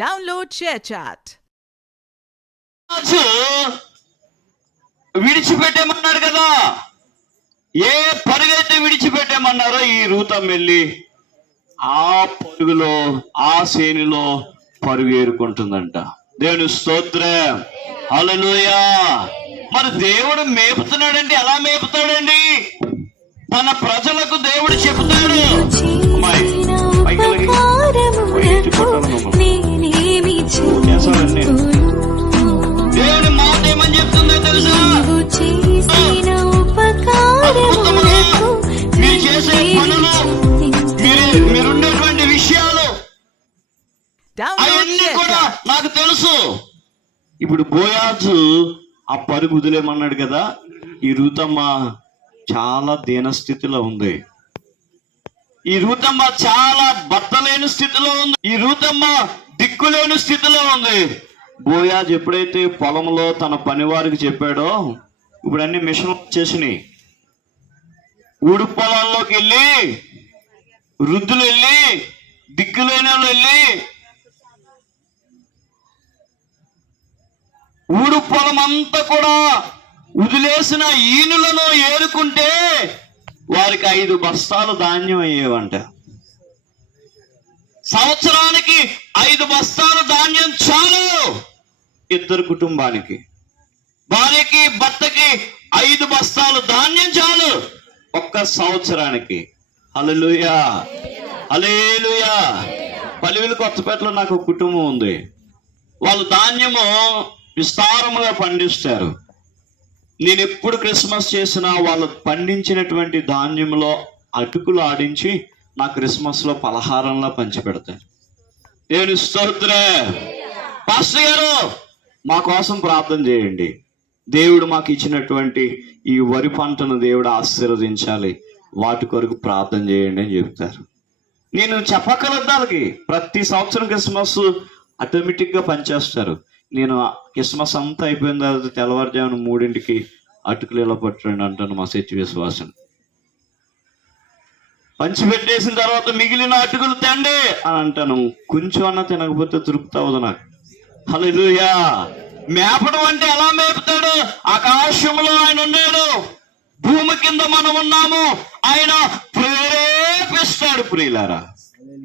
Download ShareChat. విడిచిపెట్టేమన్నాడు కదా, ఏ పరుగైతే విడిచిపెట్టేమన్నారో ఈ రూతం వెళ్ళి ఆ పరుగులో ఆ శ్రేణిలో పరుగు ఏరుకుంటుందంట. దేవుని స్తోత్రం, హల్లెలూయా. మరి దేవుడు మేపుతున్నాడండి, ఎలా మేపుతాడండి? తన ప్రజలకు దేవుడు చెబుతాడు, దేవుని మాట ఏమని చెప్తుందో తెలుసా? మీరు చేసే పనులు, మీరుండేటువంటి విషయాలు అవన్నీ కూడా నాకు తెలుసు. ఇప్పుడు బోయాజు ఆ పరుగు వదిలేమన్నాడు కదా, ఈ రూతమ్మ చాలా దీనస్థితిలో ఉంది. ఈ రూతమ్మ చాలా భర్త లేని స్థితిలో ఉంది. ఈ రూతమ్మ దిక్కులేని స్థితిలో ఉంది. బోయాజు ఎప్పుడైతే పొలంలో తన పనివారికి చెప్పాడో, ఇప్పుడు అన్ని మిషన్ వచ్చేసినాయి. ఊడు పొలాల్లోకి వెళ్ళి, వృద్ధులు వెళ్ళి, దిక్కులేని వాళ్ళు వెళ్ళి ఊడు పొలం అంతా కూడా వదిలేసిన ఈనులను ఏరుకుంటే వారికి 5 బస్తాలు ధాన్యం అయ్యేవంట. సంవత్సరానికి 5 బస్తాలు ధాన్యం చాలు ఇద్దరు కుటుంబానికి. భార్యకి భర్తకి 5 బస్తాలు ధాన్యం చాలు ఒక్క సంవత్సరానికి. హల్లెలూయా, హల్లెలూయా. పల్లివేలు కొత్తపేటలో నాకు ఒక కుటుంబం ఉంది. వాళ్ళు ధాన్యము విస్తారముగా పండిస్తారు. నేను ఎప్పుడు క్రిస్మస్ చేసినా వాళ్ళు పండించినటువంటి ధాన్యంలో అటుకులు ఆడించి నా క్రిస్మస్ లో పలహారంలా పంచిపెడతారు. దేవుని స్తోత్రం. పాస్టర్ గారు, మా కోసం ప్రార్థన చేయండి, దేవుడు మాకు ఇచ్చినటువంటి ఈ వరి పంటను దేవుడు ఆశీర్వదించాలి, వాటి కొరకు ప్రార్థన చేయండి అని చెప్తారు. నేను చెప్పగలదు వాళ్ళకి, ప్రతి సంవత్సరం క్రిస్మస్ ఆటోమేటిక్ గా పనిచేస్తారు. నేను క్రిస్మస్ అంతా అయిపోయిన తర్వాత తెల్లవారుజామున 3ంటికి అటుకులు ఇలా పట్టండి అంటాను మా చర్చి విశ్వాసం. పంచిపెట్టేసిన తర్వాత మిగిలిన అటుకులు తండి అని అంటాను. కొంచెం అన్నా తినకపోతే తృప్తి అవ్వదు నాకు. హల్లెలూయా. మేపడం అంటే ఎలా మేపుతాడు? ఆకాశంలో ఆయన ఉన్నాడు, భూమి కింద మనం ఉన్నాము, ఆయన ప్రేరేపిస్తాడు. ప్రియులారా,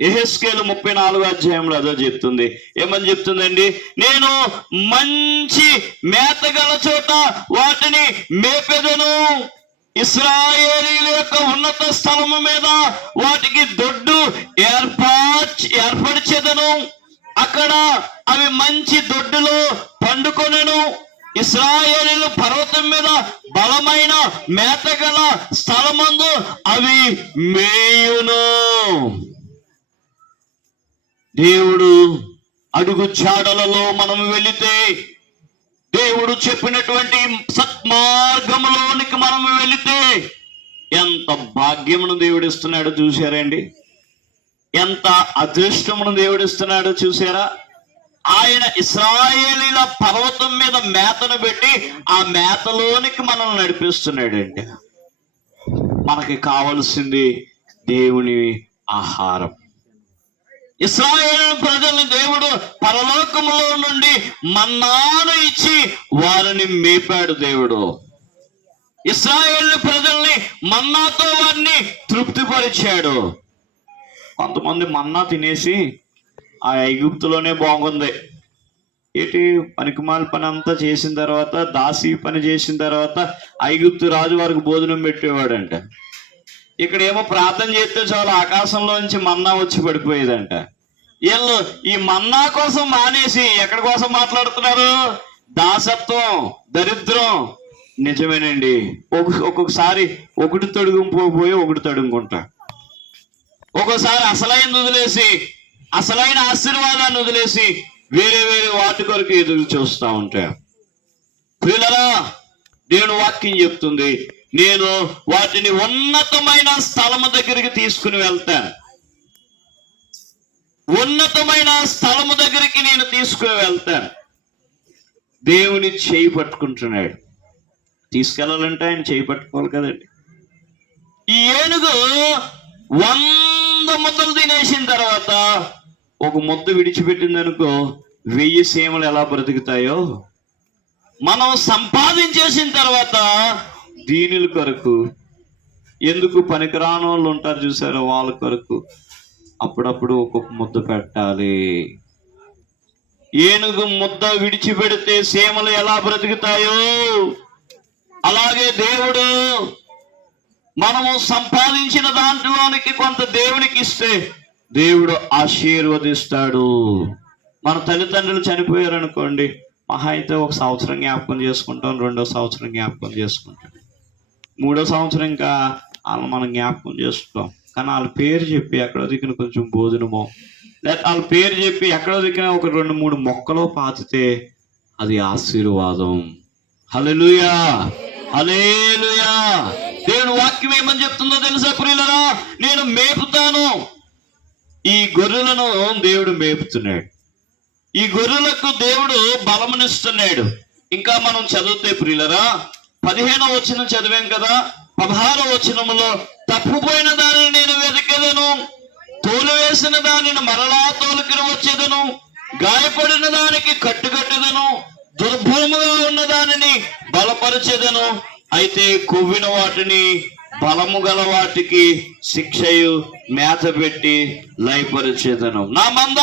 యెహెజ్కేలు 34వ అధ్యాయంలో అదో చెప్తుంది. ఏమని చెప్తుందండి? నేను మంచి మేతగల చోట వాటిని మేపెదను, ఇశ్రాయేలీయుల యొక్క ఉన్నత స్థలము మీద వాటికి దొడ్డు ఏర్పరిచెదను, అక్కడ అవి మంచి దొడ్డులో పండుకొనెను. ఇశ్రాయేలీయులు పర్వతం మీద బలమైన మేతగల స్థలమందు అవి మేయును. దేవుడు అడుగు జాడలలో మనం వెళితే, దేవుడు చెప్పినటువంటి సత్మార్గంలోనికి మనం వెళితే ఎంత భాగ్యమును దేవుడు ఇస్తున్నాడో చూశారండి? ఎంత అదృష్టమును దేవుడు ఇస్తున్నాడో చూసారా? ఆయన ఇశ్రాయేలీల పర్వతం మీద మేతను పెట్టి ఆ మేతలోనికి మనల్ని నడిపిస్తున్నాడండి. మనకి కావలసింది దేవుని ఆహారం. ఇశ్రాయేలు ప్రజలను దేవుడు పరలోకములో నుండి మన్నాను ఇచ్చి వారిని మేపాడు. దేవుడు ఇశ్రాయేలు ప్రజల్ని మన్నాతో వారిని తృప్తిపరిచాడు. కొంతమంది మన్నా తినేసి ఆ ఐగుప్తులోనే బాగుంది, ఏంటి పనికిమాల పని అంతా చేసిన తర్వాత, దాసి పని చేసిన తర్వాత ఐగుప్తు రాజు వారికి భోజనం పెట్టేవాడంట. ఇక్కడేమో ప్రార్థన చేస్తే చాలు ఆకాశంలోంచి మన్నా వచ్చి పడిపోయేదంట. వీళ్ళు ఈ మన్నా కోసం మానేసి ఎక్కడి కోసం మాట్లాడుతున్నారు? దాసత్వం, దరిద్రం. నిజమేనండి, ఒక్కొక్కసారి ఒకటి తొడుగుపోయి ఒకటి తడుగుకుంటా, ఒక్కోసారి అసలైన వదిలేసి, అసలైన ఆశీర్వాదాన్ని వదిలేసి వేరే వేరే వాటి కొరకు ఎదురు చూస్తూ ఉంటారు. ప్రియులారా, దేవుని వాక్యం చెప్తుంది, నేను వాటిని ఉన్నతమైన స్థలము దగ్గరికి తీసుకుని వెళ్తాను. ఉన్నతమైన స్థలము దగ్గరికి నేను తీసుకుని వెళ్తాను. దేవుని చేయి పట్టుకుంటున్నాడు. తీసుకెళ్ళాలంటే ఆయన చేయి పట్టుకోవాలి కదండి. ఈ ఏనుగు 100 ముద్దలు తినేసిన తర్వాత ఒక ముద్ద విడిచిపెట్టింది అనుకో, 1000 సీమలు ఎలా బ్రతుకుతాయో, మనం సంపాదించేసిన తర్వాత దీనుల కొరకు, ఎందుకు పనికిరాని వాళ్ళు ఉంటారు చూసారో వాళ్ళ కొరకు అప్పుడప్పుడు ఒక్కొక్క ముద్ద పెట్టాలి. ఏనుగు ముద్ద విడిచిపెడితే సీమలు ఎలా బ్రతుకుతాయో అలాగే దేవుడు మనము సంపాదించిన దాంట్లోనికి కొంత దేవునికి ఇస్తే దేవుడు ఆశీర్వదిస్తాడు. మన తల్లిదండ్రులు చనిపోయారు అనుకోండి, మహా అయితే 1 సంవత్సరం జ్ఞాపకం చేసుకుంటాం, 2వ సంవత్సరం జ్ఞాపకం చేసుకుంటాం, 3వ సంవత్సరం ఇంకా వాళ్ళని మనం జ్ఞాపకం చేసుకోం. కానీ వాళ్ళ పేరు చెప్పి ఎక్కడో దిక్కున కొంచెం భోజనమో, లేదా వాళ్ళ పేరు చెప్పి ఎక్కడో దిక్కున ఒక 2-3 మొక్కలో పాతితే అది ఆశీర్వాదం. హల్లెలూయా, హల్లెలూయా. దేవుని వాక్యం ఏమని చెప్తుందో తెలుసా ప్రియులారా? నేను మేపుతాను. ఈ గొర్రెలను దేవుడు మేపుతున్నాడు. ఈ గొర్రెలకు దేవుడు బలమునిస్తున్నాడు. ఇంకా మనం చదివితే ప్రియులారా, 15వ వచనం చదివాం కదా, 16వ వచనములో తప్పుపోయిన దానిని నేను వెతికెదను, తోలువేసిన దానిని మరలా తోలుకుని వచ్చేదను, గాయపడిన దానికి కట్టుకట్టెదను, దుర్భరముగా ఉన్న దానిని బలపరిచెదను, అయితే కొవ్విన వాటిని బలము గల వాటికి శిక్షయు మేత పెట్టి లయపరిచేదను. నా మంద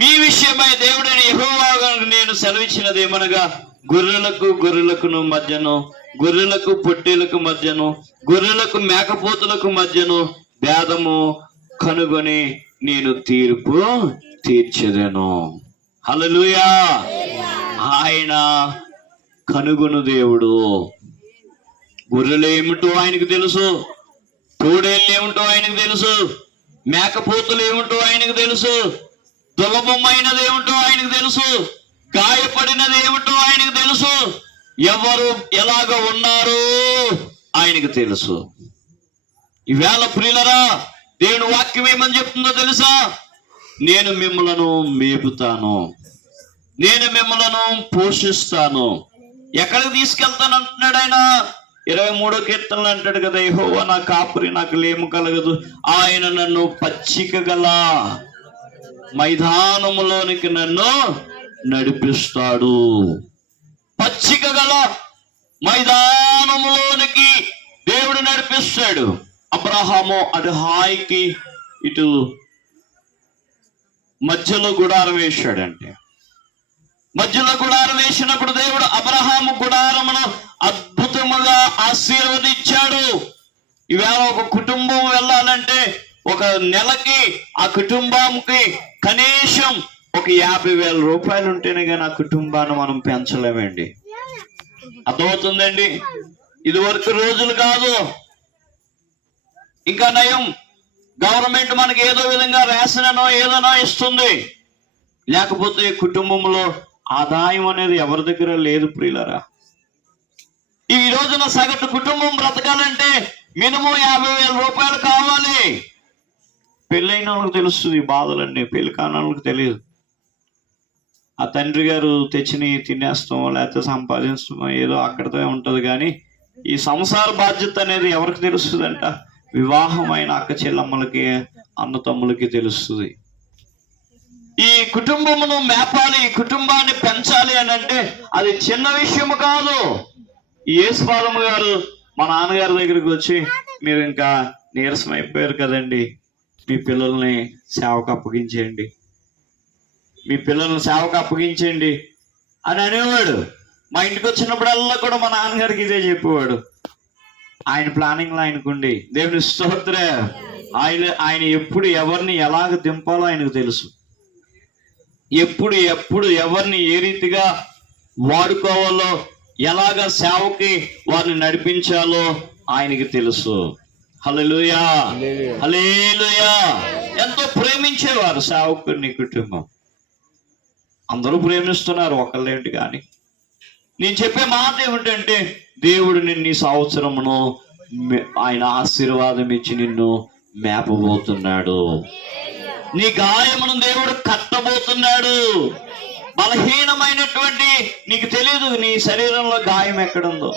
మీ విషయమై దేవుడని యెహోవా నేను సెలవిచ్చినది ఏమనగా, గొర్రెలకును మధ్యను, గొర్రెలకు పొట్టేలకు మధ్యను, గొర్రెలకు మేకపోతులకు మధ్యను భేదము కనుగొని నేను తీర్పు తీర్చెదను. హల్లెలూయా. ఆయన కనుగొను దేవుడు. గొర్రెలు ఏమిటో ఆయనకు తెలుసు, తోడేళ్ళు ఏమిటో ఆయనకు తెలుసు, మేకపోతులు ఏమిటో ఆయనకు తెలుసు, దుర్లభమైనది ఏమిటో ఆయనకు తెలుసు, గాయపడినది ఏమిటో ఆయనకు తెలుసు, ఎవరు ఎలాగ ఉన్నారు ఆయనకు తెలుసు. ఈవేళ ప్రియులరా, దేవుని వాక్యం ఏమని చెప్తుందో తెలుసా? నేను మిమ్మలను మేపుతాను, నేను మిమ్మలను పోషిస్తాను. ఎక్కడికి తీసుకెళ్తాను అంటున్నాడు ఆయన? 23వ కీర్తనలు అంటాడు కదా, యెహోవా నా కాపురి, నాకు లేము కలగదు, ఆయన నన్ను పచ్చిక గల మైదానములోనికి నన్ను నడిపిస్తాడు. పచ్చిక గల మైదానములోనికి దేవుడు నడిపిస్తాడు. అబ్రహాము అటు హాయికి ఇటు మధ్యలో గుడారం వేశాడంటే, మధ్యలో గుడారం వేసినప్పుడు దేవుడు అబ్రహాము గుడారమును అద్భుతముగా ఆశీర్వదించాడు. ఈవేళ ఒక కుటుంబం వెళ్ళాలంటే ఒక నెలకి ఆ కుటుంబానికి కనీసం ఒక 50,000 రూపాయలు ఉంటేనే కానీ ఆ కుటుంబాన్ని మనం పెంచలేమండి. అర్థమవుతుందండి? ఇది వరకు రోజులు కాదు. ఇంకా నయం, గవర్నమెంట్ మనకి ఏదో విధంగా రేషనో ఏదైనా ఇస్తుంది, లేకపోతే కుటుంబంలో ఆదాయం అనేది ఎవరి దగ్గర లేదు ప్రియులరా. ఈ రోజున సగటు కుటుంబం బ్రతకాలంటే మినిమం 50,000 రూపాయలు కావాలి. పెళ్ళైన వాళ్ళకి తెలుస్తుంది ఈ బాధలన్నీ, పెళ్లి కాని వాళ్ళకి తెలియదు. ఆ తండ్రి గారు తెచ్చిని తినేస్తామో లేకపోతే సంపాదించడమో ఏదో అక్కడితో ఉంటది. కానీ ఈ సంసార బాధ్యత అనేది ఎవరికి తెలుస్తుందంట? వివాహమైన అక్క చెల్లమ్మలకి, అన్నతమ్ములకి తెలుస్తుంది. ఈ కుటుంబమును మేపాలి, ఈ కుటుంబాన్ని పెంచాలి అని అంటే అది చిన్న విషయము కాదు. యేసుపాదము గారు మా నాన్నగారి దగ్గరికి వచ్చి, మీరు ఇంకా నీరసం అయిపోయారు కదండి, మీ పిల్లల్ని సేవకు అప్పగించేయండి, మీ పిల్లల్ని సేవకు అప్పగించండి అని అనేవాడు. మా ఇంటికి వచ్చినప్పుడల్లా కూడా మా నాన్నగారికి ఇదే చెప్పేవాడు. ఆయన ప్లానింగ్ లో ఆయనకుండి, దేవుని స్తోత్రం. ఆయన ఎప్పుడు ఎవరిని ఎలాగ దింపాలో ఆయనకు తెలుసు. ఎప్పుడు ఎవరిని ఏ రీతిగా వాడుకోవాలో, ఎలాగ సేవకి వారిని నడిపించాలో ఆయనకి తెలుసు. హల్లెలూయా, హల్లెలూయా. ఎంతో ప్రేమించేవారు సేవకుని కుటుంబం. అందరూ ప్రేమిస్తున్నారు, ఒకళ్ళేంటి. కానీ నేను చెప్పే మాట ఏమిటంటే, దేవుడు నిన్ను ఈ సంవత్సరమును ఆయన ఆశీర్వాదం ఇచ్చి నిన్ను మేపబోతున్నాడు. నీ గాయమును దేవుడు కట్టబోతున్నాడు. బలహీనమైనటువంటి నీకు తెలియదు నీ శరీరంలో గాయం ఎక్కడుందో.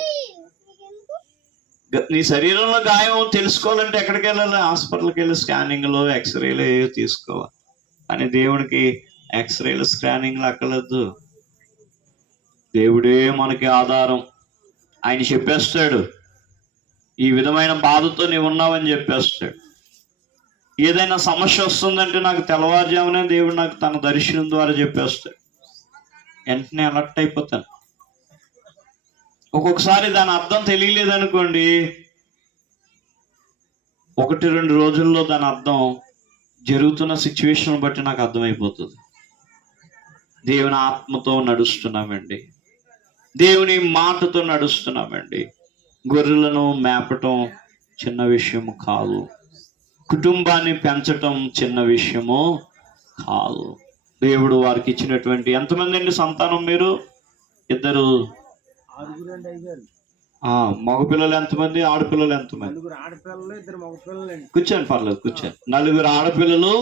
నీ శరీరంలో గాయం తెలుసుకోవాలంటే ఎక్కడికి వెళ్ళాలి? హాస్పిటల్కి వెళ్ళి స్కానింగ్లో, ఎక్స్రేలు ఏవో తీసుకోవాలి. అని దేవునికి ఎక్స్రేలు స్కానింగ్లు అక్కర్లేదు. దేవుడే మనకి ఆధారం. ఆయన చెప్పేస్తాడు, ఈ విధమైన బాధతో నీవు ఉన్నావని చెప్పేస్తాడు. ఏదైనా సమస్య వస్తుందంటే నాకు తెల్లవారుజామునే దేవుడు నాకు తన దర్శనం ద్వారా చెప్పేస్తాడు. వెంటనే అలర్ట్ అయిపోతాను. ఒక్కొక్కసారి దాని అర్థం తెలియలేదనుకోండి, 1-2 రోజుల్లో దాని అర్థం జరుగుతున్న సిచ్యువేషన్ బట్టి నాకు అర్థమైపోతుంది. దేవుని ఆత్మతో నడుస్తున్నామండి, దేవుని మాటతో నడుస్తున్నామండి. గొర్రెలను మేపటం చిన్న విషయము కాదు, కుటుంబాన్ని పెంచటం చిన్న విషయము కాదు. దేవుడు వారికి ఇచ్చినటువంటి ఎంతమంది అండి సంతానం? మీరు 2 మగపిల్లలు ఎంతమంది? ఆడపిల్లలు ఎంతమంది? కూర్చోండి, పర్లేదు కూర్చోండి. 4 ఆడపిల్లలు,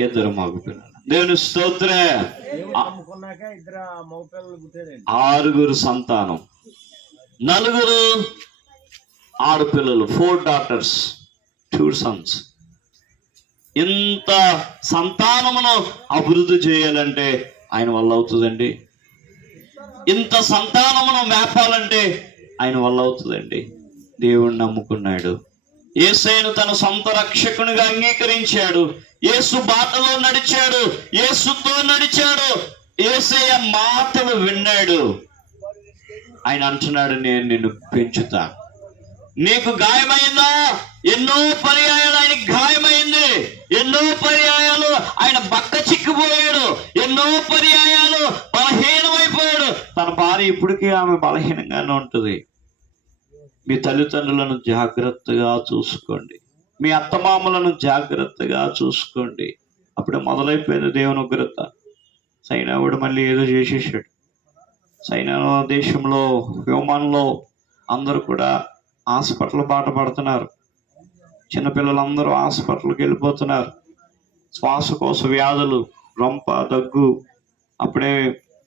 2 మగపిల్లలు. దేవుని స్తోత్రే. 6 సంతానం, 4 ఆడపిల్లలు, 4 daughters, 2 sons. ఇంత సంతానమును అభివృద్ధి చేయాలంటే ఆయన వల్ల అవుతుందండి. ఇంత సంతానమును మేపాలంటే ఆయన వల్ల అవుతుందండి. దేవుణ్ణి నమ్ముకున్నాడు, యేసయ్యను తన సొంత రక్షకునిగా అంగీకరించాడు, యేసు బాటలో నడిచాడు, యేసుతో నడిచాడు, యేసయ్య మాటలు విన్నాడు. ఆయన అంటున్నాడు, నేను నిన్ను పెంచుతా. నీకు గాయమైందా? ఎన్నో పర్యాయాలు ఆయనకి గాయమైంది, ఎన్నో పర్యాయాలు ఆయన బక్క చిక్కిపోయాడు, ఎన్నో పర్యాయాలు బలహీనమైపోయాడు. తన భార్య ఇప్పటికీ ఆమె బలహీనంగానే ఉంటుంది. మీ తల్లిదండ్రులను జాగ్రత్తగా చూసుకోండి, మీ అత్తమామలను జాగ్రత్తగా చూసుకోండి. అప్పుడే మొదలైపోయింది దేవుని ఉగ్రత. సైనావుడు మళ్ళీ ఏదో చేసేసాడు. సైనా దేశంలో వ్యోమానంలో అందరూ కూడా హాస్పిటల్ బాట పడుతున్నారు. చిన్నపిల్లలందరూ హాస్పిటల్కి వెళ్ళిపోతున్నారు. శ్వాసకోశ వ్యాధులు, రొంప, దగ్గు. అప్పుడే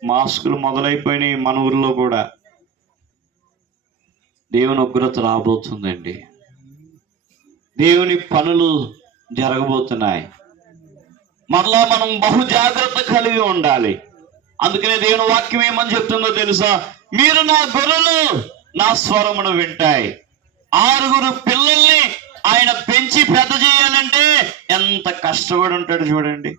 మాస్కులు మొదలైపోయినాయి మన ఊర్లో కూడా. దేవుని ఉగ్రత రాబోతుందండి, దేవుని పనులు జరగబోతున్నాయి. మరలా మనం బహు జాగ్రత్త కలిగి ఉండాలి. అందుకనే దేవుని వాక్యం ఏమని చెప్తుందో తెలుసా? మీరు నా గొర్రెలు నా స్వరమును వింటాయి. 6 పిల్లల్ని ఆయన పెంచి పెద్ద చేయాలంటే ఎంత కష్టపడి ఉంటాడు చూడండి.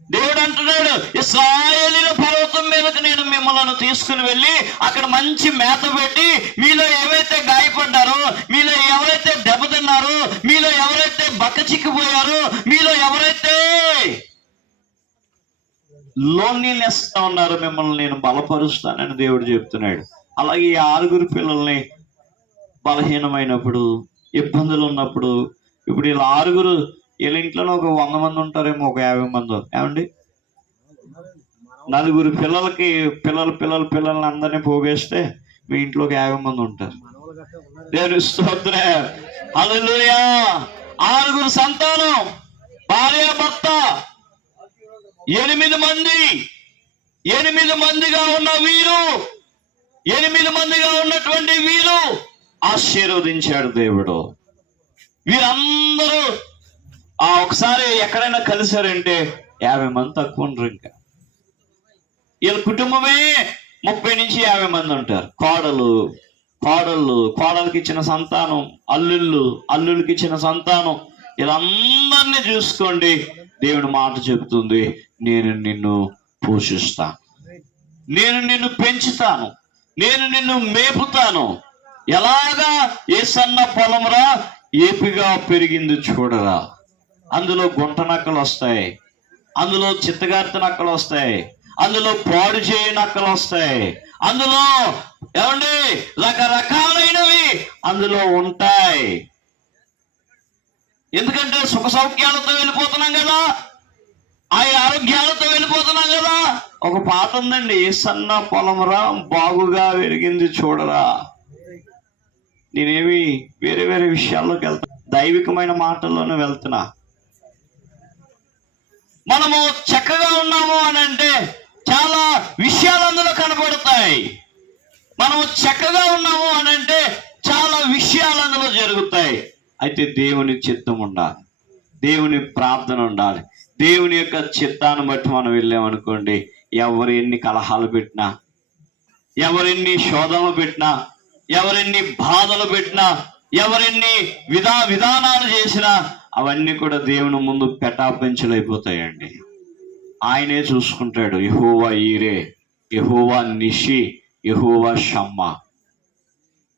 దేవుడు అంటున్నాడు, ఇశ్రాయేలీయుల పర్వతం మీదకి నేను మిమ్మల్ని తీసుకుని వెళ్ళి అక్కడ మంచి మేత పెట్టి, మీలో ఎవరైతే గాయపడ్డారో, మీలో ఎవరైతే దెబ్బతిన్నారో, మీలో ఎవరైతే బక్కచిక్కిపోయారో, మీలో ఎవరైతే లోన్లీనెస్ ఉన్నారో మిమ్మల్ని నేను బలపరుస్తానని దేవుడు చెప్తున్నాడు. అలాగే ఈ 6 పిల్లల్ని బలహీనమైనప్పుడు, ఇబ్బందులు ఉన్నప్పుడు, ఇప్పుడు వీళ్ళ 6 వీళ్ళ ఇంట్లోనే ఒక 100 మంది ఉంటారేమో, ఒక 50 మంది. ఏమండి, 4 పిల్లలకి పిల్లల్ని అందరినీ పోగేస్తే మీ ఇంట్లో ఒక 50 మంది ఉంటారు. దేవుని స్తోత్రం, హల్లెలూయా. 6 సంతానం, భార్య భర్త, 8 మంది. 8 మందిగా ఉన్న వీరు, 8 మందిగా ఉన్నటువంటి వీరు ఆశీర్వదించాడు దేవుడు. వీరందరూ ఒకసారి ఎక్కడైనా కలిశారంటే 50 మంది తక్కువ ఉండరు. ఇంకా వీళ్ళ కుటుంబమే 30 నుంచి 50 మంది ఉంటారు. కోడళ్ళకి ఇచ్చిన సంతానం, అల్లుళ్ళకి ఇచ్చిన సంతానం, వీళ్ళందరినీ చూసుకోండి. దేవుని మాట చెబుతుంది, నేను నిన్ను పోషిస్తాను, నేను నిన్ను పెంచుతాను, నేను నిన్ను మేపుతాను. ఎలాగా? ఏసన్న పొలమురా, ఏపిగా పెరిగింది చూడరా. అందులో గుంట నక్కలు వస్తాయి, అందులో చిత్తగారిత నక్కలు వస్తాయి, అందులో పాడు చేయి నక్కలు వస్తాయి, అందులో ఏమండి రకరకాలైనవి అందులో ఉంటాయి. ఎందుకంటే సుఖ సౌఖ్యాలతో వెళ్ళిపోతున్నాం కదా, ఆయన ఆరోగ్యాలతో వెళ్ళిపోతున్నాం కదా. ఒక పాట ఉందండి, ఏసన్న పొలమురా, బాగుగా పెరిగింది చూడరా. నేనేమి వేరే వేరే విషయాల్లోకి వెళ్తా, దైవికమైన మాటల్లోనే వెళ్తున్నా. మనము చక్కగా ఉన్నాము అని అంటే చాలా విషయాలు అందులో కనబడతాయి. మనము చక్కగా ఉన్నాము అని అంటే చాలా విషయాలు అందులో జరుగుతాయి. అయితే దేవుని చిత్తం ఉండాలి, దేవుని ప్రార్థన ఉండాలి. దేవుని యొక్క చిత్తాన్ని బట్టి మనం వెళ్ళామనుకోండి, ఎవరు ఎన్ని కలహాలు పెట్టినా, ఎవరెన్ని శోధనలు పెట్టినా, ఎవరెన్ని బాధలు పెట్టినా, ఎవరెన్ని విధానాలు చేసినా అవన్నీ కూడా దేవుని ముందు పెటాపెంచలైపోతాయండి. ఆయనే చూసుకుంటాడు. యెహోవా ఈరే, యెహోవా నిషి, యెహోవా షమ్మా.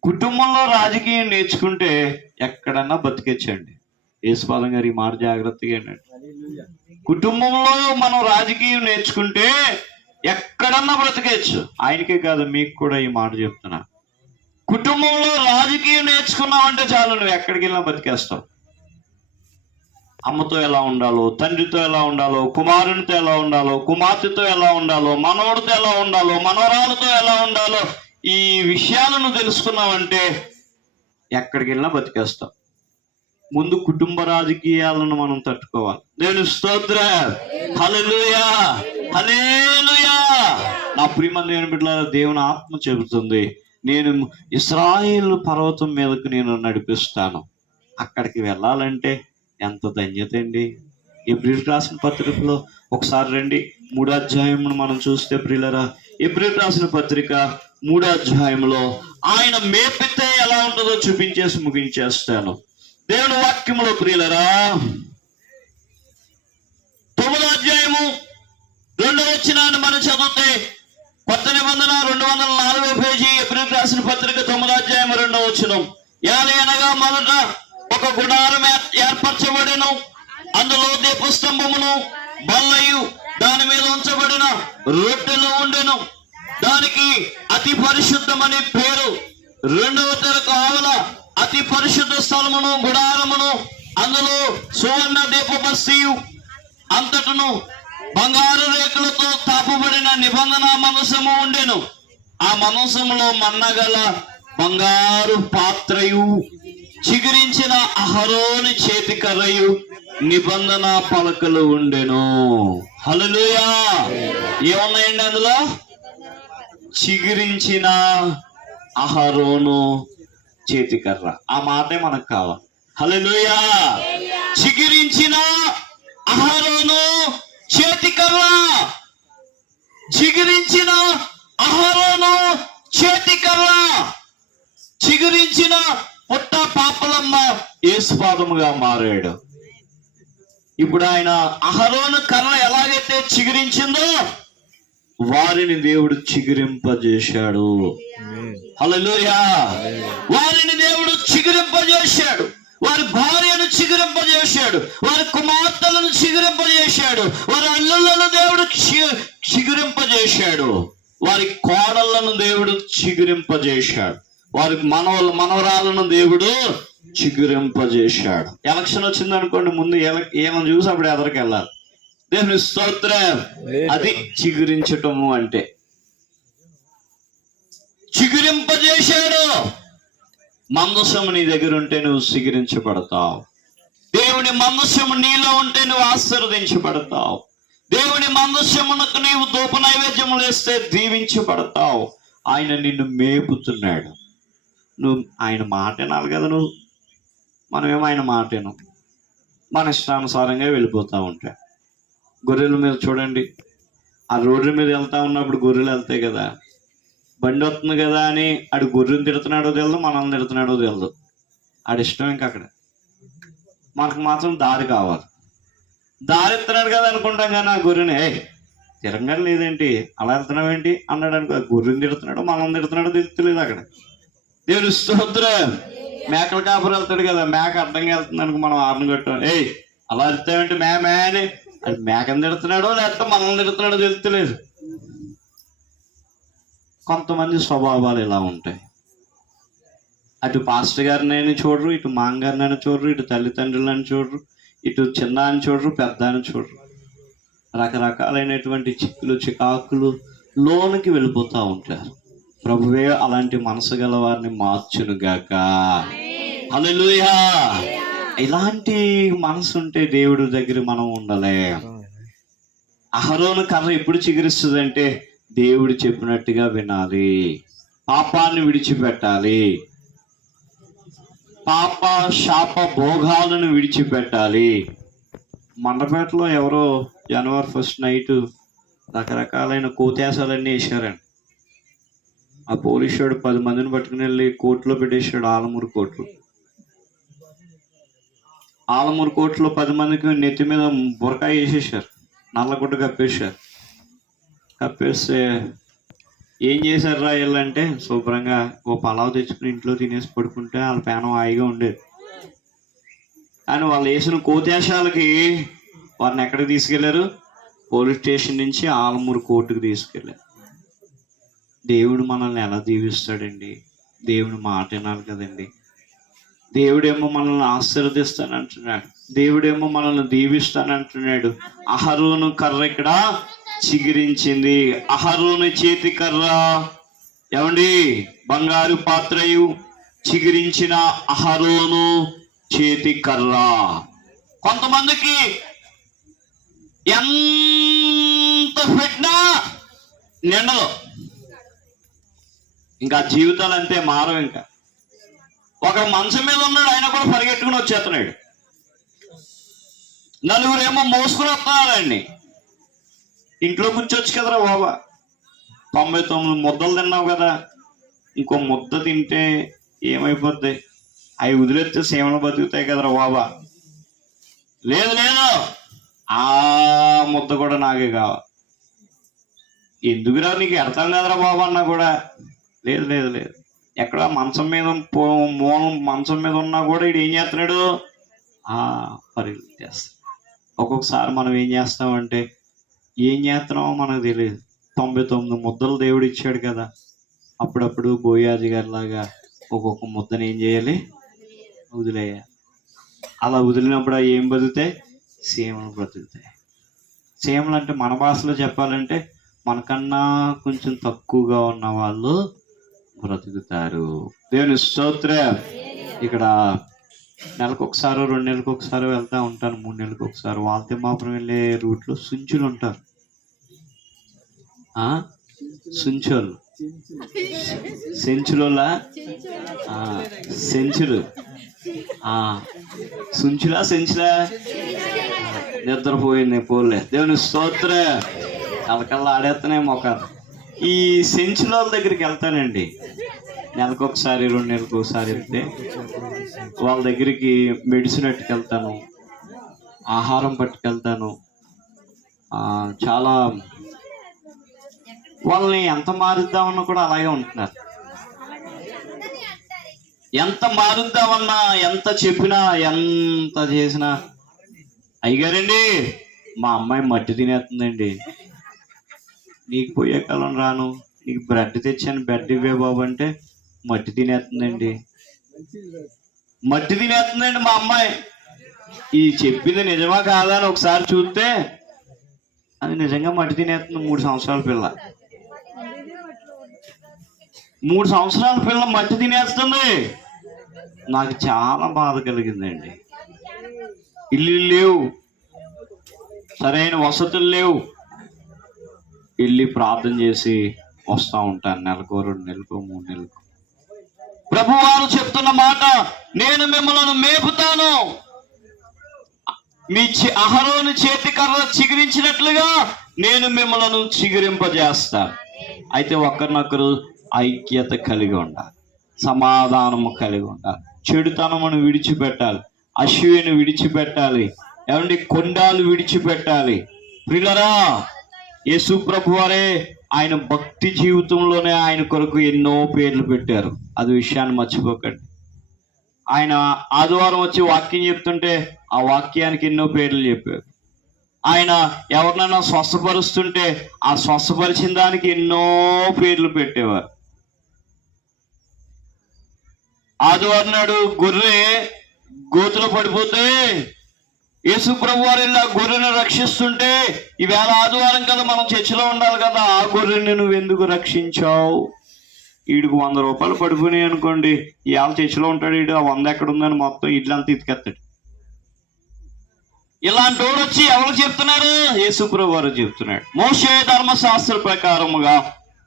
కుటుంబంలో రాజకీయం నేర్చుకుంటే ఎక్కడన్నా బతికేచ్చండి. యేసుపాదం గారు ఈ మాట జాగ్రత్తగా ఏంటంటే, కుటుంబంలో మనం రాజకీయం నేర్చుకుంటే ఎక్కడన్నా బ్రతికేచ్చు. ఆయనకే కాదు, మీకు కూడా ఈ మాట చెప్తున్నా. కుటుంబంలో రాజకీయం నేర్చుకున్నావంటే చాలు, నువ్వు ఎక్కడికి వెళ్ళినా బతికేస్తావు. అమ్మతో ఎలా ఉండాలో, తండ్రితో ఎలా ఉండాలో, కుమారునితో ఎలా ఉండాలో, కుమార్తెతో ఎలా ఉండాలో, మనవడితో ఎలా ఉండాలో, మనవరాలతో ఎలా ఉండాలో, ఈ విషయాలను తెలుసుకున్నావంటే ఎక్కడికి వెళ్ళినా బతికేస్తావు. ముందు కుటుంబ రాజకీయాలను మనం తట్టుకోవాలి. దేవుని స్తోత్రం, హల్లెలూయా, హల్లెలూయా. నా ప్రియమైన దేవుని బిడ్డలారా, దేవుని ఆత్మ చెబుతుంది, నేను ఇశ్రాయేలు పర్వతం మీదకు నేను నడిపిస్తాను. అక్కడికి వెళ్ళాలంటే ఎంత ధన్యత అండి. ఎబ్రిల్ రాసిన పత్రికలో ఒకసారి రండి, 3వ అధ్యాయమును మనం చూస్తే ప్రియులరా, ఎబ్రిల్ రాసిన పత్రిక 3వ అధ్యాయంలో ఆయన మేపితే ఎలా ఉంటుందో చూపించేసి ముగించేస్తాను. దేవుని వాక్యములో ప్రియులరా, 9వ అధ్యాయము 2వ వచనాన్ని మనం చదివితే, కొత్త నిబంధన 204వ పేజీ, ఎబ్రిల్ రాసిన పత్రిక 9వ అధ్యాయం 2వ వచనం. అనగా మొదట ఒక గుడారం ఏర్పరచబడిను, అందులో దీపస్తంభమును బల్లయు దాని మీద ఉంచబడిన రొట్టెలు ఉండెను. దానికి అతి పరిశుద్ధమని పేరు. 2వ తెరకు ఆవల అతి పరిశుద్ధ స్థలమును గుడారమును, అందులో సువర్ణ దీపబస్తియు అంతటను బంగారు రేకులతో తాపబడిన నిబంధన మనసము ఉండెను. ఆ మనసములో మన్నగల బంగారు పాత్రయు, చిగురించిన అహరోని చేతికర్రయు, నిబంధన పలకలు ఉండెను. హల్లెలూయా. ఏమున్నాయండి అందులో? చిగురించిన అహరోను చేతికర్ర. ఆ మాటే మనకు కావాలి. హల్లెలూయా. చిగురించిన అహరోను చేతికర్ర, చిగురించిన అహరోను చేతికర్ర. చిగురించిన పుట్ట పాపలమ్మ యేసుపాదముగా మారాడు. ఇప్పుడు ఆయన అహరోను కర్ర ఎలాగైతే చిగురించిందో వారిని దేవుడు చిగురింపజేశాడు. హల్లెలూయా. వారిని దేవుడు చిగురింపజేశాడు. వారి భార్యను చిగురింపజేశాడు, వారి కుమార్తెలను చిగురింపజేశాడు, వారి అల్లులను దేవుడు చిగురింపజేశాడు, వారి కోడళ్లను దేవుడు చిగురింపజేశాడు, వారి మనవరాలను దేవుడు చిగురింపజేశాడు. ఎలక్షన్ వచ్చింది అనుకోండి, ముందు ఏమని చూసి అప్పుడు ఎదరికి వెళ్ళాలి. దేవుని స్తోత్రం. అది చిగురించటము అంటే. చిగురింపజేశాడు. మందసము నీ దగ్గర ఉంటే నువ్వు చిగురించబడతావు. దేవుని మందసము నీలో ఉంటే నువ్వు ఆశీర్వదించబడతావు. దేవుని మందసమునకు నీవు ధూప నైవేద్యం వేస్తే దీవించబడతావు. ఆయన నిన్ను మేపుతున్నాడు. నువ్వు ఆయన మాట వినాలి కదా. మనమేమో ఆయన మాట వినం, మన ఇష్టానుసారంగా వెళ్ళిపోతూ ఉంటాయి. గొర్రెల మీద చూడండి, ఆ రోడ్ల మీద వెళ్తా ఉన్నప్పుడు గొర్రెలు వెళ్తాయి కదా, బండి వస్తుంది కదా అని ఆడు గొర్రెని తిడుతున్నాడో తెలియదు, మనల్ని తిడుతున్నాడో తెలియదు. ఆడి ఇష్టం. ఇంకా అక్కడ మనకు మాత్రం దారి కావాలి. దారి ఇస్తున్నాడు కదా అనుకుంటాం, కానీ ఆ గొర్రెని తిరంగా లేదేంటి, అలా వెళ్తున్నావేంటి అన్నాడు అనుకో. గొర్రెని తిడుతున్నాడో మనల్ని తిడుతున్నాడో తెలుస్తలేదు అక్కడ. దేవుని స్తోత్రం. మేకల కాపురం వెళ్తాడు కదా, మేక అడ్డంగా వెళ్తుంది అనుకో, మనం ఆరుని కట్టాం, అలా వెళ్తామంటే మే అని. అది మేకని తిడుతున్నాడో లేకపోతే మనల్ని తిడుతున్నాడో తెలుస్తలేదు. కొంతమంది స్వభావాలు ఇలా ఉంటాయి. అటు పాస్టర్ గారినైనా చూడరు, ఇటు మాంగారినైనా చూడరు, ఇటు తల్లిదండ్రులని చూడరు, ఇటు చిన్న అని చూడరు, పెద్ద అని చూడరు. రకరకాలైనటువంటి చిక్కులు చికాకులు లోనికి వెళ్ళిపోతూ ఉంటారు. ప్రభువే అలాంటి మనసు గల వారిని మార్చునుగాక. హల్లెలూయా. ఇలాంటి మనసు ఉంటే దేవుడి దగ్గర మనం ఉండలే. అహరోను కర్ర ఎప్పుడు చిగురిస్తుంది అంటే దేవుడు చెప్పినట్టుగా వినాలి, పాపాన్ని విడిచిపెట్టాలి, పాప శాప భోగాలను విడిచిపెట్టాలి. మండపేటలో ఎవరో జనవరి 1 నైట్ రకరకాలైన కోతేశాలన్నీ వేసారండి. ఆ పోలీసు వాడు 10 మందిని పట్టుకుని వెళ్ళి కోర్టులో పెట్టేశాడు. ఆలమూరు కోర్టులో 10 మందికి నెత్తి మీద బురకాయ వేసేసారు, నల్లగుడ్డ కప్పేశారు. కప్పేస్తే ఏం చేశారు రా వీళ్ళంటే, శుభ్రంగా ఓ పలావ్ తెచ్చుకుని ఇంట్లో తినేసి పడుకుంటే వాళ్ళ పేనం హాయిగా ఉండేది. కానీ వాళ్ళు వేసిన కోతేశాలకి వారిని ఎక్కడికి తీసుకెళ్లారు? పోలీస్ స్టేషన్ నుంచి ఆలమూరు కోర్టుకు తీసుకెళ్ళారు. దేవుడు మనల్ని ఎలా దీవిస్తాడండి? దేవుని మాట వినాలి కదండి. దేవుడేమో మనల్ని ఆశీర్వదిస్తానంటున్నాడు, దేవుడేమో మనల్ని దీవిస్తానంటున్నాడు. అహరోను కర్ర ఇక్కడ చిగిరించింది. అహరోను చేతి కర్ర ఏమండి? బంగారు పాత్రయు చిగిరించిన అహరోను చేతి కర్ర. కొంతమందికి ఎంత పెట్టినా నిండదు, ఇంకా జీవితాలు అంతే, మారవు. ఇంకా ఒక మంచం మీద ఉన్నాడు, ఆయన కూడా పరిగెట్టుకుని వచ్చేస్తున్నాడు. నలుగురేమో మోసుకుని వస్తున్నారండి. ఇంట్లో కూర్చోవచ్చు కదరా బాబా, 99 ముద్దలు తిన్నావు కదా, ఇంకో ముద్ద తింటే ఏమైపోద్ది? అవి వదిలేస్తే సేవలు బతుకుతాయి కదరా బాబా. లేదు లేదు, ఆ ముద్ద కూడా నాకే కావాలి. ఎందుకురా నీకు అర్థం కదరా బాబా అన్నా కూడా లేదు లేదు లేదు. ఎక్కడ మంచం మీద మంచం మీద ఉన్నా కూడా వీడు ఏం చేస్తున్నాడు? పరిగెత్తేస్తాడు. ఒక్కొక్కసారి మనం ఏం చేస్తామంటే, ఏం చేస్తున్నామో మనకు తెలియదు. 99 ముద్దలు దేవుడు ఇచ్చాడు కదా, అప్పుడప్పుడు బోయాజీ గారి లాగా ఒక్కొక్క ముద్దను ఏం చేయాలి? వదిలేయాలి. అలా వదిలినప్పుడు ఏం బతుకుతాయి? సీమలు బ్రతుకుతాయి. సీమలు అంటే మన భాషలో చెప్పాలంటే మనకన్నా కొంచెం తక్కువగా ఉన్న వాళ్ళు బ్రతుకుతారు. దేవుని స్తోత్రం. ఇక్కడ నెలకు ఒకసారి, 2 నెలలకు ఒకసారి వెళ్తా ఉంటాను, 3 నెలలకు ఒకసారి. వాల్తెమ్మాపురం వెళ్ళే రూట్లో సుంచులు ఉంటారు. సుంచోళ్ళు, సెంచులోలా, సెంచులు, సుంచులా సెంచులా, నిద్రపోయింది పోలే. దేవుని స్తోత్రం. కలకల్లా ఆడేస్తున్నాయి మొఖాలు. ఈ సెంచుల దగ్గరికి వెళ్తానండి, నెలకు ఒకసారి, 2 నెలలకు ఒకసారి వెళ్తే వాళ్ళ దగ్గరికి మెడిసిన్ పట్టుకెళ్తాను, ఆహారం పట్టుకెళ్తాను. చాలా వాళ్ళని ఎంత మారుద్దామన్నా కూడా అలాగే ఉంటున్నారు. ఎంత మారుద్దామన్నా, ఎంత చెప్పినా, ఎంత చేసినా, అయ్యగారండి మా అమ్మాయి మట్టి తినేస్తుందండి, నీకు పోయే కాలం రాను, నీకు బ్రెడ్ తెచ్చాను, బ్రెడ్ ఇవే బాబు అంటే మట్టి తినేస్తుందండి, మట్టి తినేస్తుందండి మా అమ్మాయి. ఈ చెప్పింది నిజమా కాదా అని ఒకసారి చూస్తే అది నిజంగా మట్టి తినేస్తుంది. 3 సంవత్సరాల పిల్ల, 3 సంవత్సరాల పిల్ల మట్టి తినేస్తుంది. నాకు చాలా బాధ కలిగిందండి. ఇల్లు లేవు, సరైన వసతులు లేవు. వెళ్ళి ప్రార్థన చేసి వస్తూ ఉంటాను, నెలకు, 2 నెలలకు, 3 నెలలకు. ప్రభువారు చెప్తున్న మాట, నేను మిమ్మల్ని మేపుతాను, మీ అహరోను చేతి కర్ర చిగురించినట్లుగా నేను మిమ్మల్ని చిగురింపజేస్తాను. అయితే ఒకరినొకరు ఐక్యత కలిగి ఉండాలి, సమాధానము కలిగి ఉండాలి, చెడుతనమును విడిచిపెట్టాలి, అసూయను విడిచిపెట్టాలి, ఏమండి కొండాలు విడిచిపెట్టాలి. ప్రియులారా, యేసు ప్రభు వారే ఆయన భక్తి జీవితంలోనే ఆయన కొరకు ఎన్నో పేర్లు పెట్టారు. అది విషయాన్ని మర్చిపోకండి. ఆయన ఆదివారం వచ్చి వాక్యం చెప్తుంటే ఆ వాక్యానికి ఎన్నో పేర్లు చెప్పారు. ఆయన ఎవరినైనా స్వస్థపరుస్తుంటే ఆ స్వస్థపరిచిన దానికి ఎన్నో పేర్లు పెట్టేవారు. ఆదివారం నాడు గొర్రె గోతులో పడిపోతే యేసు ప్రభు వారు ఇలా గొర్రెను రక్షిస్తుంటే, ఈవేళ ఆదివారం కదా, మనం చర్చిలో ఉండాలి కదా, ఆ గొర్రెని నువ్వు ఎందుకు రక్షించావు? వీడికి 100 రూపాయలు పడిపోయినాయి అనుకోండి, ఇవాళ చర్చిలో ఉంటాడు, వీడు ఆ 100 ఎక్కడ ఉందని మొత్తం ఇడ్లంతా ఇతికెత్తాడు. ఇలాంటి వాడు వచ్చి ఎవరు చెప్తున్నారు? యేసు ప్రభు వారు చెప్తున్నాడు. మోషే ధర్మశాస్త్ర ప్రకారముగా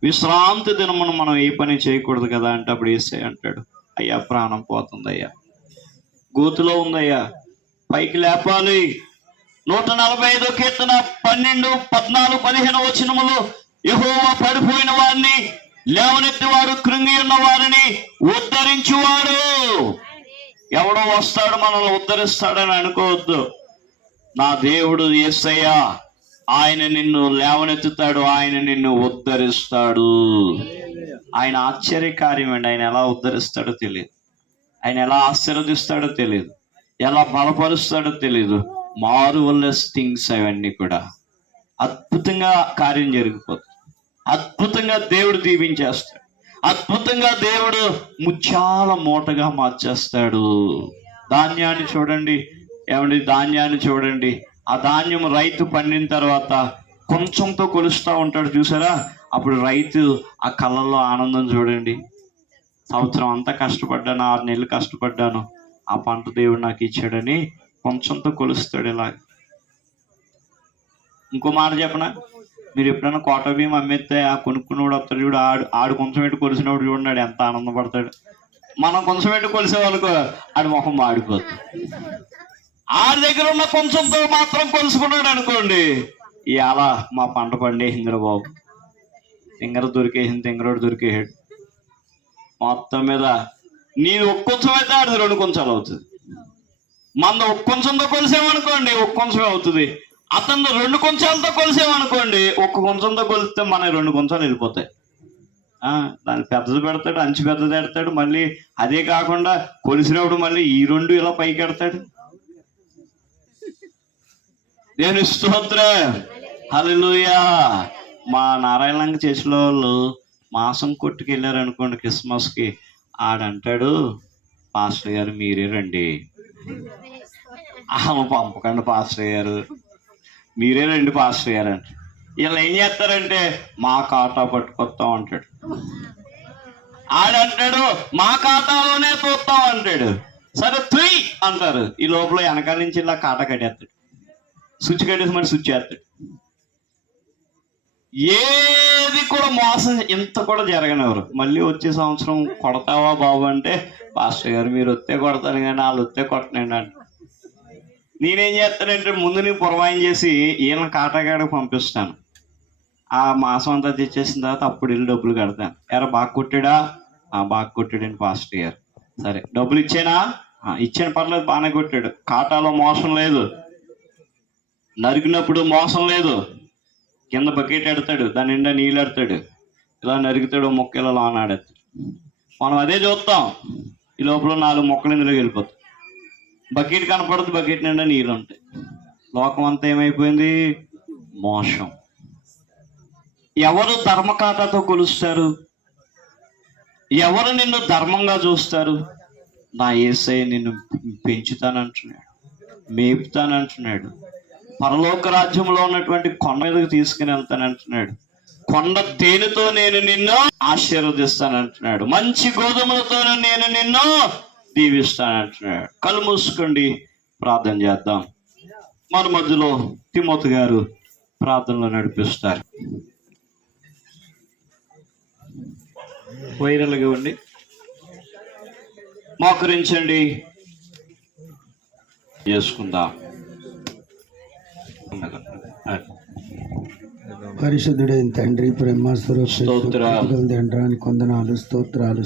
విశ్రాంతి దినమును మనం ఏ పని చేయకూడదు కదా అంటే, అప్పుడు యేసే అంటాడు, అయ్యా ప్రాణం పోతుందయ్యా, గోతులో ఉందయ్యా, పైకి లేపాలి, 145 కీర్తన 12, 14, 15 వచనములు, యెహోవా పడిపోయిన వారిని లేవనెత్తి వారు, కృంగి ఉన్న వారిని ఉద్ధరించువాడు. ఎవడో వస్తాడు మనల్ని ఉద్ధరిస్తాడని అనుకోవద్దు. నా దేవుడు యేసయ్య, ఆయన నిన్ను లేవనెత్తుతాడు, ఆయన నిన్ను ఉద్ధరిస్తాడు. ఆయన ఆశ్చర్యకార్యం అండి. ఆయన ఎలా ఉద్ధరిస్తాడో తెలియదు, ఆయన ఎలా ఆశీర్వదిస్తాడో తెలియదు, ఎలా బలపరుస్తాడో తెలియదు. మార్వెలస్ థింగ్స్ అవన్నీ కూడా అద్భుతంగా కార్యం జరిగిపోతుంది. అద్భుతంగా దేవుడు దీవించేస్తాడు. అద్భుతంగా దేవుడు ముత్యాల మూటగా మార్చేస్తాడు. ధాన్యాన్ని చూడండి, ఏమండి, ధాన్యాన్ని చూడండి. ఆ ధాన్యం రైతు పండిన తర్వాత కొంచెంతో కొలుస్తూ ఉంటాడు చూసారా? అప్పుడు రైతు ఆ కళ్ళల్లో ఆనందం చూడండి. సంవత్సరం అంతా కష్టపడ్డాను, 6 నెలలు కష్టపడ్డాను, ఆ పంట దేవుడు నాకు ఇచ్చాడని కొంచెంతో కొలుస్తాడు. ఇలా ఇంకో మాట చెప్పనా, మీరు ఎప్పుడైనా కోట బియ్యం అమ్మేస్తే ఆ కొనుక్కున్నవాడు వస్తాడు చూడు, ఆడు కొంచెం పెట్టి కొలిసినప్పుడు చూడండి ఎంత ఆనందపడతాడు. మనం కొంచెం పెట్టి కొలిసే వాళ్ళకు ఆడి ముఖం మాడిపోతుంది. ఆడి దగ్గర ఉన్న కొంచెంతో మాత్రం కొలుసుకున్నాడు అనుకోండి, ఇవాళ మా పంట పండేసిందిరా బాబు, తింగర దొరికేసింది, తింగరోడు దొరికేసాడు. మొత్తం మీద నీది ఒక్క కొంచెం అయితే ఆడిది 2 కొంచాలు అవుతుంది. మన ఒక్క కొంచెంతో కొలిసేమనుకోండి 1 కొంచెం అవుతుంది. అతను 2 కొంచాలతో కొలిసేమనుకోండి, 1 కొంచెంతో కొలిస్తే మన 2 కొంచాలు వెళ్ళిపోతాయి. దాన్ని పెద్దది పెడతాడు, అంచు పెద్దది పెడతాడు. మళ్ళీ అదే కాకుండా కొలిసినప్పుడు మళ్ళీ ఈ 2 ఇలా పైకి పెడతాడు. నేను స్తోత్రం, హల్లెలూయా. మా నారాయణంగ చర్చిలో వాళ్ళు మాసం కొట్టుకు వెళ్ళారు అనుకోండి క్రిస్మస్కి, ఆడంటాడు, పాస్టర్ గారు మీరే రండి, ఆమె పంపకండి పాస్టర్ గారు, మీరే రండి పాస్టర్ గారు అంటే. వీళ్ళు ఏం చేస్తారంటే మా ఖాతా పట్టుకొస్తాం అంటాడు. ఆడంటాడు మా ఖాతాలోనే చూస్తాం అంటాడు. సరే తుయ్ అంటారు. ఈ లోపల వెనకాల నుంచి ఇలా కాటా కట్టేస్తాడు, స్విచ్ కట్టేసి మరి స్విచ్ చేస్తాడు. ఏది కూడా మోసం ఇంత కూడా జరగనివ్వరు. మళ్ళీ వచ్చే సంవత్సరం కొడతావా బాబు అంటే, పాస్టర్ గారు మీరు వస్తే కొడతాను కానీ వాళ్ళు వస్తే కొట్టనండి అంటే. నేనేం చేస్తానంటే ముందు నీ పురవాయిం చేసి ఈయన కాటాకాడికి పంపిస్తాను. ఆ మాసం అంతా తెచ్చేసిన తర్వాత అప్పుడు వెళ్ళి డబ్బులు కడతాను. ఎరా బాగా కొట్టాడా? బాగా కొట్టాడండి పాస్టర్ గారు. సరే డబ్బులు ఇచ్చానా? ఇచ్చాను, పర్లేదు, బాగానే కొట్టాడు. కాటాలో మోసం లేదు, నరికినప్పుడు మోసం లేదు. కింద బకెట్ ఎడతాడు, దాని నిండా నీళ్ళు ఎడతాడు, ఇలా నరుగుతాడు, మొక్క ఇలా లోన ఆడేస్తాడు. మనం అదే చూస్తాం. ఈ లోపల 4 మొక్కలు ఇందులోకి వెళ్ళిపోతాయి. బకెట్ కనపడదు, బకెట్ నిండా నీళ్ళు ఉంటాయి. లోకం అంతా ఏమైపోయింది? మోసం. ఎవరు ధర్మకాటతో కొలుస్తారు? ఎవరు నిన్ను ధర్మంగా చూస్తారు? నా యేసయ్య నిన్ను పెంచుతానంటున్నాడు, మేపుతానంటున్నాడు, పరలోక రాజ్యంలో ఉన్నటువంటి కొండ మీదకి తీసుకుని వెళ్తానంటున్నాడు, కొండ తేనెతో నేను నిన్ను ఆశీర్వదిస్తానంటున్నాడు, మంచి గోధుమలతో నేను నిన్ను దీవిస్తానంటున్నాడు. కళ్ళు మూసుకోండి, ప్రార్థన చేద్దాం. మన మధ్యలో తిమోతి గారు ప్రార్థనలో నడిపిస్తారు. వైరల్గా ఉండి మోకరించండి, చేసుకుందాం. పరిశుద్ధుడైన తండ్రి, ప్రేమ స్వరూప తండ్రి, వందనాలు, స్తోత్రాలు.